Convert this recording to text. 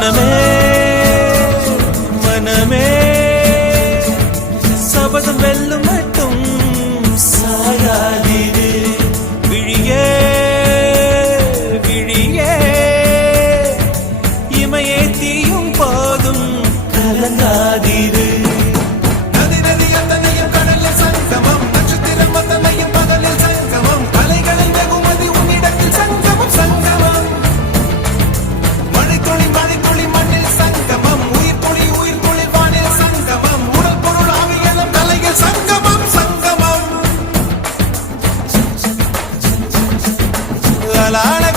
மனமே மனமே சபதம் வெல்லும் மட்டும் சாயாதீரு விழியே விழியே இமையே தீயும் போதும் கலங்காதீரு la la